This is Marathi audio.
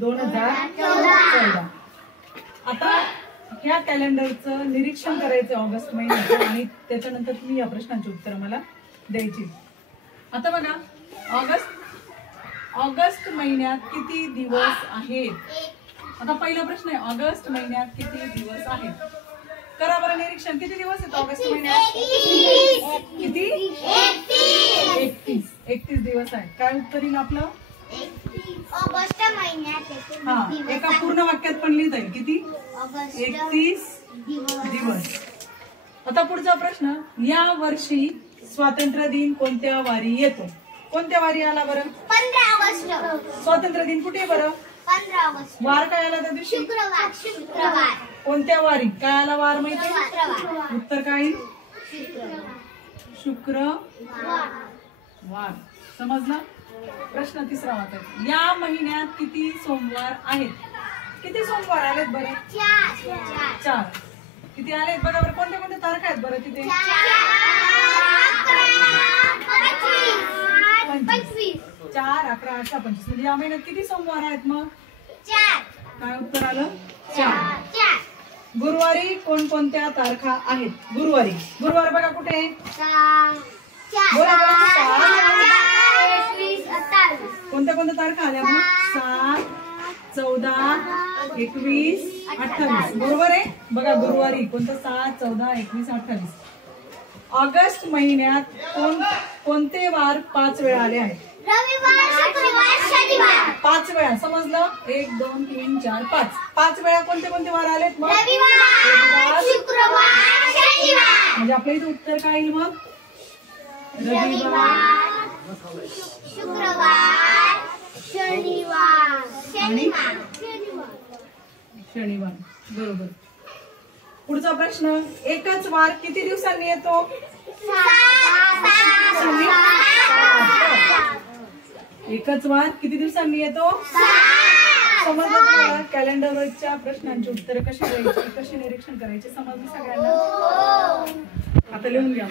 2014. आता ह्या कॅलेंडरचं निरीक्षण करायचं ऑगस्ट महिन्याचं आणि त्याच्यानंतर तुम्ही या प्रश्नांची उत्तर मला द्यायची. आता बघा, ऑगस्ट महिन्यात किती दिवस आहेत? आता पहिला प्रश्न आहे, ऑगस्ट महिन्यात किती दिवस आहेत? करा बरं निरीक्षण. किती दिवस आहेत ऑगस्ट महिन्यात? किती? 31 दिवस आहेत. काय उत्तर येईल आपलं? ऑगस्ट महिन्यात एका पूर्ण वाक्यात पण लिहिता येईल. किती? 31 दिवस. आता पुढचा प्रश्न, या वर्षी स्वातंत्र्य दिन कोणत्या वारी येतो? कोणत्या वारी आला बरं? 15 ऑगस्ट. स्वातंत्र्य दिन कुठे बरं? 15 ऑगस्ट. वार काय आला त्या दिवशी? शुक्रवार. कोणत्या वारी? काय आला वार माहिती? उत्तर काय? शुक्रवार. समजलं? प्रश्न तिसरा होता, या महिन्यात किती सोमवार आहेत? किती सोमवार आलेत बरं? 4. किती आलेत बघा बरं. कोणत्या कोणत्या तारखा आहेत बरं तिथे? 4, 11, 18, 25. म्हणजे या महिन्यात किती सोमवार आहेत मग? 4. काय उत्तर आलं? 4. गुरुवारी कोणकोणत्या तारखा आहेत? गुरुवार बघा कुठे? कोणत्या कोणत्या तारखा आल्या मग? 7, 14, 21, 28. बरोबर आहे. बघा गुरुवारी कोणतं? 7, 14, 21, 28. ऑगस्ट महिन्यात कोणते वार 5 वेळा आले आहेत? रविवार, शुक्रवार, शनिवार. 5 वेळा. समजलं? 1, 2, 3, 4, 5. 5 वेळा कोणते कोणते वार आलेत मग? रविवार, शुक्रवार, शनिवार. म्हणजे आपल्या इथे उत्तर काय येईल मग? रविवार, शुक्रवार, शनिवार. बरोबर. पुढचा प्रश्न, एकच वार किती दिवसांनी येतो? 7. एकच वार किती दिवसांनी येतो? 7. समजलं तुम्हाला? कॅलेंडरच्या प्रश्नांची उत्तरे कशी द्यायची, कशी निरीक्षण करायचे समजलं सगळ्यांना? आता लिहून घ्या.